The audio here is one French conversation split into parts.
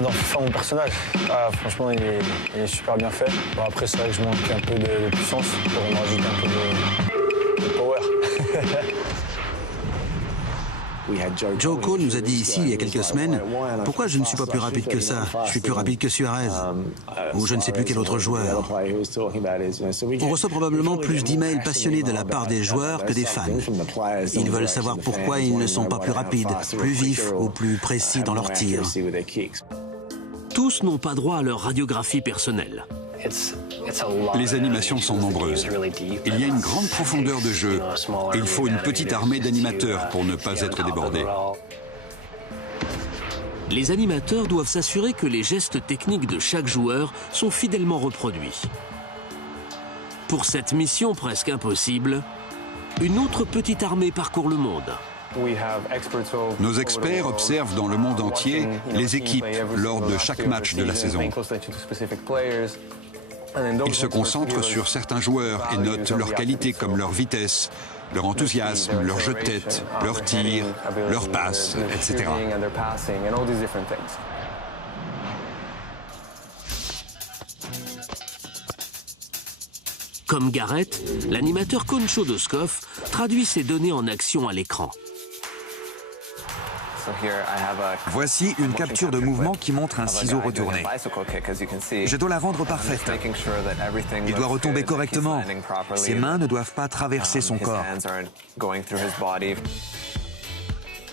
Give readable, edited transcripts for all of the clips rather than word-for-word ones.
Dans FIFA, mon personnage, franchement, il est super bien fait. Bon, après, c'est vrai que je manque un peu de puissance pour me rajouter un peu de power. Joe Cole nous a dit ici, il y a quelques semaines, pourquoi je ne suis pas plus rapide que ça? Je suis plus rapide que Suarez, ou je ne sais plus quel autre joueur. On reçoit probablement plus d'emails passionnés de la part des joueurs que des fans. Ils veulent savoir pourquoi ils ne sont pas plus rapides, plus vifs ou plus précis dans leurs tirs. Tous n'ont pas droit à leur radiographie personnelle. Les animations sont nombreuses. Il y a une grande profondeur de jeu. Il faut une petite armée d'animateurs pour ne pas être débordés. Les animateurs doivent s'assurer que les gestes techniques de chaque joueur sont fidèlement reproduits. Pour cette mission presque impossible, une autre petite armée parcourt le monde. Nos experts observent dans le monde entier les équipes lors de chaque match de la saison. Ils se concentrent sur certains joueurs et notent leurs qualités comme leur vitesse, leur enthousiasme, leur jeu de tête, leur tir, leur passe, etc. Comme Garrett, l'animateur Koncho Doskov traduit ces données en action à l'écran. Voici une capture de mouvement qui montre un ciseau retourné. Je dois la rendre parfaite. Il doit retomber correctement. Ses mains ne doivent pas traverser son corps.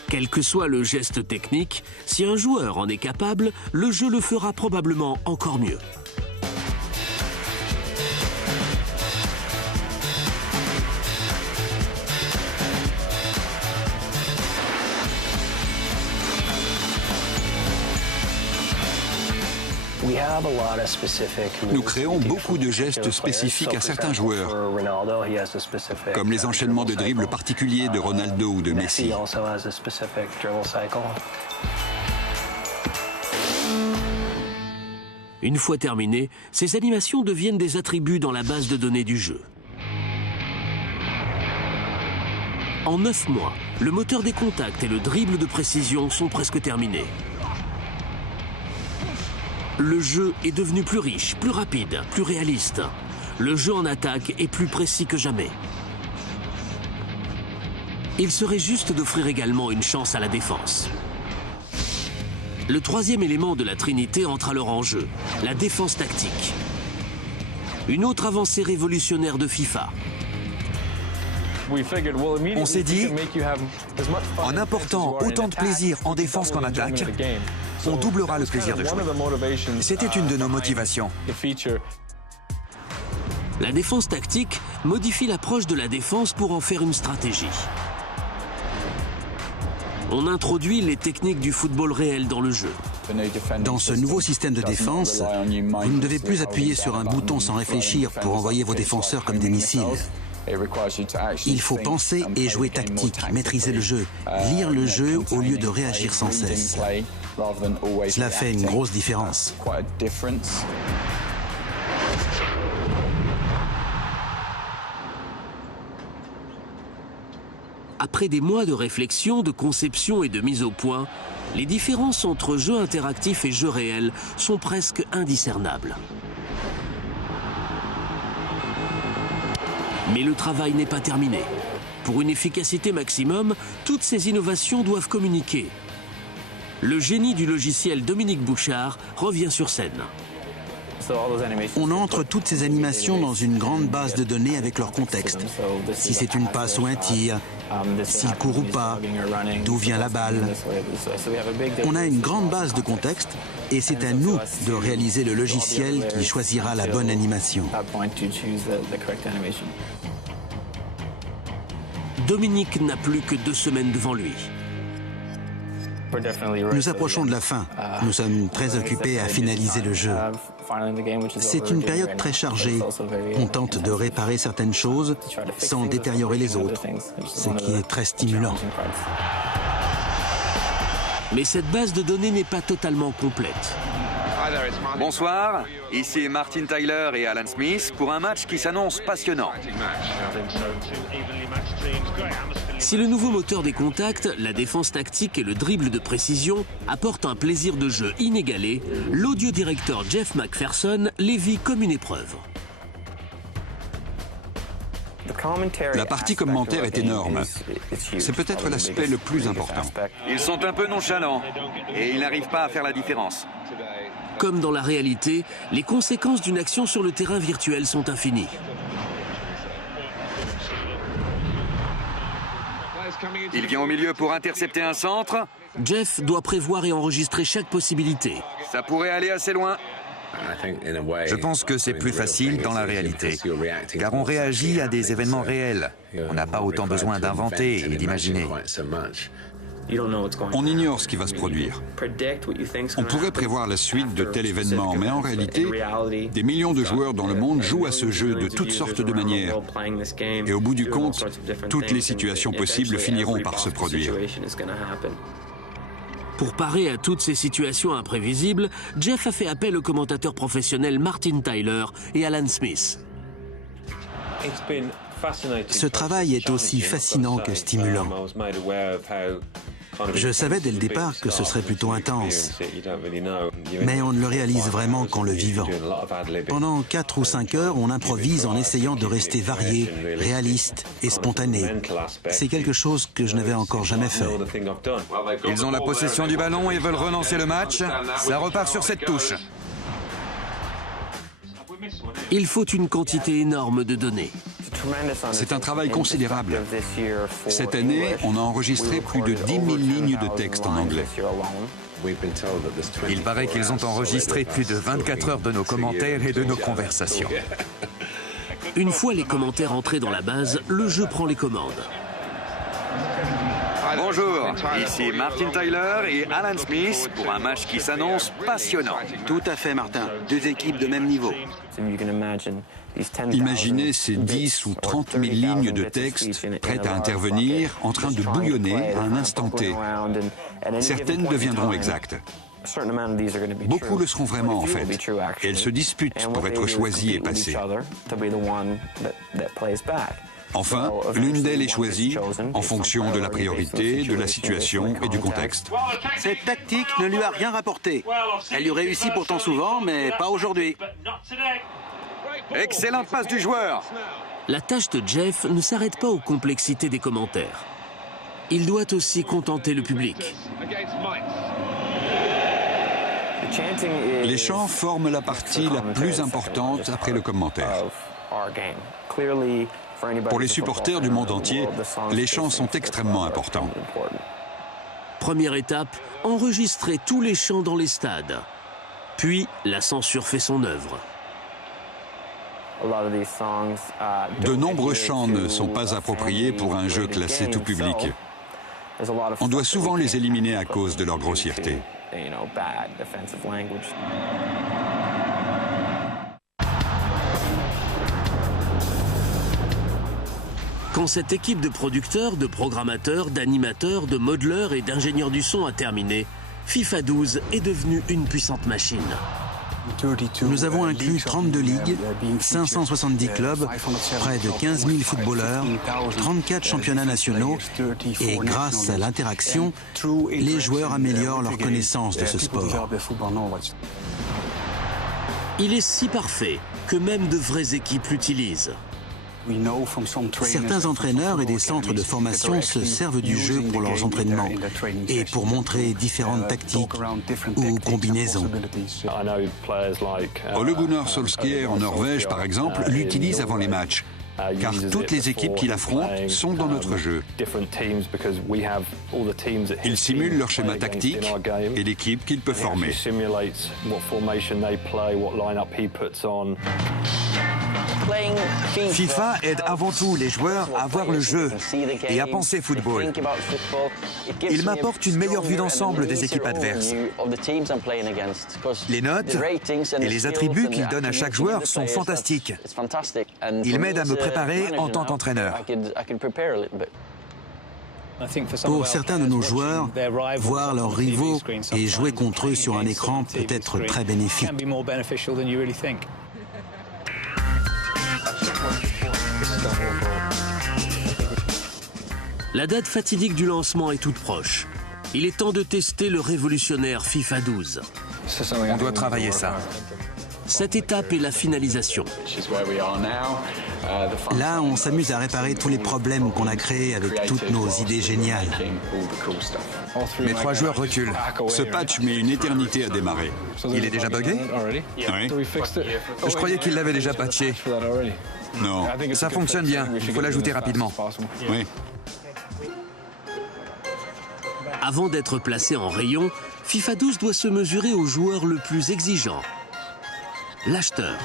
Quel que soit le geste technique, si un joueur en est capable, le jeu le fera probablement encore mieux. Nous créons beaucoup de gestes spécifiques à certains joueurs, comme les enchaînements de dribbles particuliers de Ronaldo ou de Messi. Une fois terminées, ces animations deviennent des attributs dans la base de données du jeu. En 9 mois, le moteur des contacts et le dribble de précision sont presque terminés. Le jeu est devenu plus riche, plus rapide, plus réaliste. Le jeu en attaque est plus précis que jamais. Il serait juste d'offrir également une chance à la défense. Le troisième élément de la Trinité entre alors en jeu, la défense tactique. Une autre avancée révolutionnaire de FIFA. On s'est dit, en apportant autant de plaisir en défense qu'en attaque, on doublera le plaisir de jouer. C'était une de nos motivations. La défense tactique modifie l'approche de la défense pour en faire une stratégie. On introduit les techniques du football réel dans le jeu. Dans ce nouveau système de défense, vous ne devez plus appuyer sur un bouton sans réfléchir pour envoyer vos défenseurs comme des missiles. Il faut penser et jouer tactique, maîtriser le jeu, lire le jeu au lieu de réagir sans cesse. Cela fait une grosse différence. Après des mois de réflexion, de conception et de mise au point, les différences entre jeu interactif et jeu réel sont presque indiscernables. Mais le travail n'est pas terminé. Pour une efficacité maximum, toutes ces innovations doivent communiquer. Le génie du logiciel Dominique Bouchard revient sur scène. On entre toutes ces animations dans une grande base de données avec leur contexte. Si c'est une passe ou un tir, s'il court ou pas, d'où vient la balle. On a une grande base de contexte et c'est à nous de réaliser le logiciel qui choisira la bonne animation. Dominique n'a plus que 2 semaines devant lui. Nous approchons de la fin. Nous sommes très occupés à finaliser le jeu. C'est une période très chargée. On tente de réparer certaines choses sans détériorer les autres, ce qui est très stimulant. Mais cette base de données n'est pas totalement complète. Bonsoir, ici Martin Tyler et Alan Smith pour un match qui s'annonce passionnant. Si le nouveau moteur des contacts, la défense tactique et le dribble de précision apportent un plaisir de jeu inégalé, l'audio-directeur Jeff McPherson les vit comme une épreuve. La partie commentaire est énorme. C'est peut-être l'aspect le plus important. Ils sont un peu nonchalants et ils n'arrivent pas à faire la différence. Comme dans la réalité, les conséquences d'une action sur le terrain virtuel sont infinies. Il vient au milieu pour intercepter un centre. Jeff doit prévoir et enregistrer chaque possibilité. Ça pourrait aller assez loin. Je pense que c'est plus facile dans la réalité, car on réagit à des événements réels. On n'a pas autant besoin d'inventer et d'imaginer. On ignore ce qui va se produire. On pourrait prévoir la suite de tel événement, mais en réalité, des millions de joueurs dans le monde jouent à ce jeu de toutes sortes de manières. Et au bout du compte, toutes les situations possibles finiront par se produire. Pour parer à toutes ces situations imprévisibles, Jeff a fait appel aux commentateurs professionnels Martin Tyler et Alan Smith. Ce travail est aussi fascinant que stimulant. Je savais dès le départ que ce serait plutôt intense, mais on ne le réalise vraiment qu'en le vivant. Pendant 4 ou 5 heures, on improvise en essayant de rester varié, réaliste et spontané. C'est quelque chose que je n'avais encore jamais fait. Ils ont la possession du ballon et veulent relancer le match. Ça repart sur cette touche. Il faut une quantité énorme de données. C'est un travail considérable. Cette année, on a enregistré plus de 10 000 lignes de texte en anglais. Il paraît qu'ils ont enregistré plus de 24 heures de nos commentaires et de nos conversations. Une fois les commentaires entrés dans la base, le jeu prend les commandes. Bonjour, ici Martin Tyler et Alan Smith pour un match qui s'annonce passionnant. Tout à fait, Martin. 2 équipes de même niveau. Imaginez ces 10 ou 30 000 lignes de texte prêtes à intervenir, en train de bouillonner à un instant T. Certaines deviendront exactes. Beaucoup le seront vraiment en fait. Et elles se disputent pour être choisies et passées. Enfin, l'une d'elles est choisie en fonction de la priorité, de la situation et du contexte. Cette tactique ne lui a rien rapporté. Elle lui réussit pourtant souvent, mais pas aujourd'hui. Excellente passe du joueur. La tâche de Jeff ne s'arrête pas aux complexités des commentaires. Il doit aussi contenter le public. Les chants forment la partie la plus importante après le commentaire. Pour les supporters du monde entier, les chants sont extrêmement importants. Première étape, enregistrer tous les chants dans les stades. Puis, la censure fait son œuvre. De nombreux chants ne sont pas appropriés pour un jeu classé tout public. On doit souvent les éliminer à cause de leur grossièreté. Quand cette équipe de producteurs, de programmateurs, d'animateurs, de modeleurs et d'ingénieurs du son a terminé, FIFA 12 est devenue une puissante machine. Nous avons inclus 32 ligues, 570 clubs, près de 15 000 footballeurs, 34 championnats nationaux et grâce à l'interaction, les joueurs améliorent leur connaissance de ce sport. Il est si parfait que même de vraies équipes l'utilisent. Certains entraîneurs et des centres de formation se servent du jeu pour leurs entraînements et pour montrer différentes tactiques ou combinaisons. Ole Gunnar Solskjaer en Norvège, par exemple, l'utilise avant les matchs, car toutes les équipes qu'il affronte sont dans notre jeu. Il simule leur schéma tactique et l'équipe qu'il peut former. FIFA aide avant tout les joueurs à voir le jeu et à penser football. Il m'apporte une meilleure vue d'ensemble des équipes adverses. Les notes et les attributs qu'il donne à chaque joueur sont fantastiques. Il m'aide à me préparer en tant qu'entraîneur. Pour certains de nos joueurs, voir leurs rivaux et jouer contre eux sur un écran peut être très bénéfique. La date fatidique du lancement est toute proche. Il est temps de tester le révolutionnaire FIFA 12. On doit travailler ça. Cette étape est la finalisation. Là, on s'amuse à réparer tous les problèmes qu'on a créés avec toutes nos idées géniales. Mes 3 joueurs reculent. Ce patch met une éternité à démarrer. Il est déjà buggé? Oui. Je croyais qu'il l'avait déjà patché. Non. Ça fonctionne bien, il faut l'ajouter rapidement. Oui. Avant d'être placé en rayon, FIFA 12 doit se mesurer au joueur le plus exigeant, l'acheteur.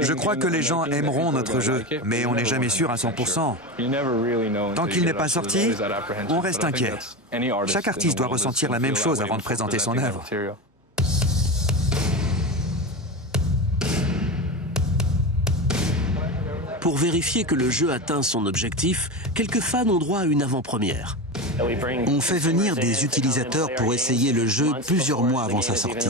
Je crois que les gens aimeront notre jeu, mais on n'est jamais sûr à 100%. Tant qu'il n'est pas sorti, on reste inquiet. Chaque artiste doit ressentir la même chose avant de présenter son œuvre. Pour vérifier que le jeu atteint son objectif, quelques fans ont droit à une avant-première. On fait venir des utilisateurs pour essayer le jeu plusieurs mois avant sa sortie.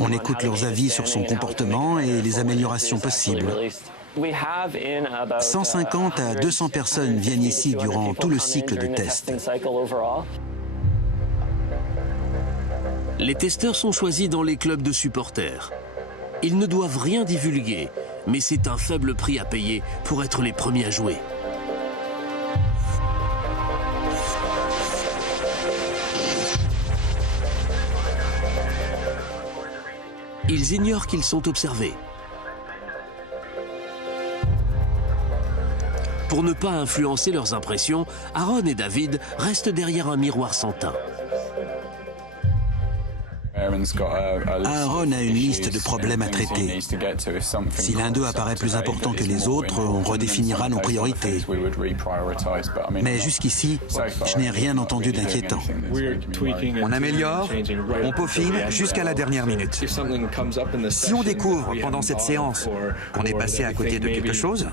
On écoute leurs avis sur son comportement et les améliorations possibles. 150 à 200 personnes viennent ici durant tout le cycle de test. Les testeurs sont choisis dans les clubs de supporters. Ils ne doivent rien divulguer, mais c'est un faible prix à payer pour être les premiers à jouer. Ils ignorent qu'ils sont observés. Pour ne pas influencer leurs impressions, Aaron et David restent derrière un miroir sans teint. Aaron a une liste de problèmes à traiter. Si l'un d'eux apparaît plus important que les autres, on redéfinira nos priorités. Mais jusqu'ici, je n'ai rien entendu d'inquiétant. On améliore, on peaufine jusqu'à la dernière minute. Si on découvre pendant cette séance qu'on est passé à côté de quelque chose,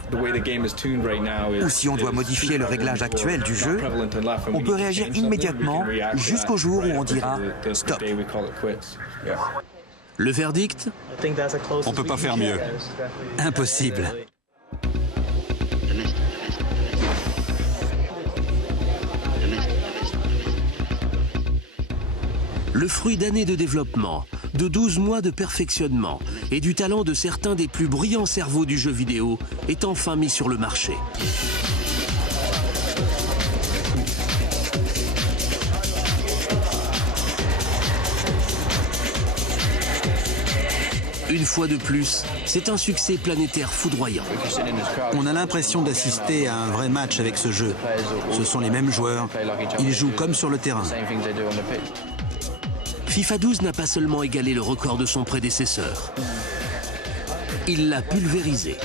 ou si on doit modifier le réglage actuel du jeu, on peut réagir immédiatement jusqu'au jour où on dira « stop ». Le verdict ? On ne peut pas faire mieux. Impossible. Le fruit d'années de développement, de 12 mois de perfectionnement et du talent de certains des plus brillants cerveaux du jeu vidéo est enfin mis sur le marché. Une fois de plus, c'est un succès planétaire foudroyant. On a l'impression d'assister à un vrai match avec ce jeu. Ce sont les mêmes joueurs. Ils jouent comme sur le terrain. FIFA 12 n'a pas seulement égalé le record de son prédécesseur. Il l'a pulvérisé.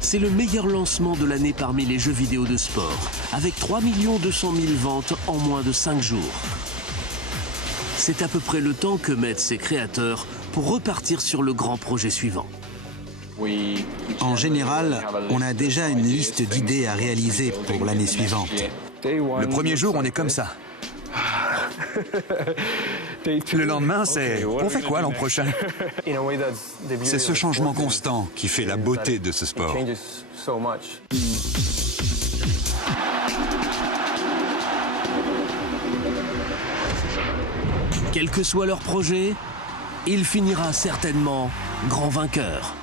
C'est le meilleur lancement de l'année parmi les jeux vidéo de sport, avec 3 200 000 ventes en moins de 5 jours. C'est à peu près le temps que mettent ses créateurs pour repartir sur le grand projet suivant. En général, on a déjà une liste d'idées à réaliser pour l'année suivante. Le premier jour, on est comme ça. Le lendemain, c'est « on fait quoi l'an prochain ?» C'est ce changement constant qui fait la beauté de ce sport. Quel que soit leur projet, il finira certainement grand vainqueur.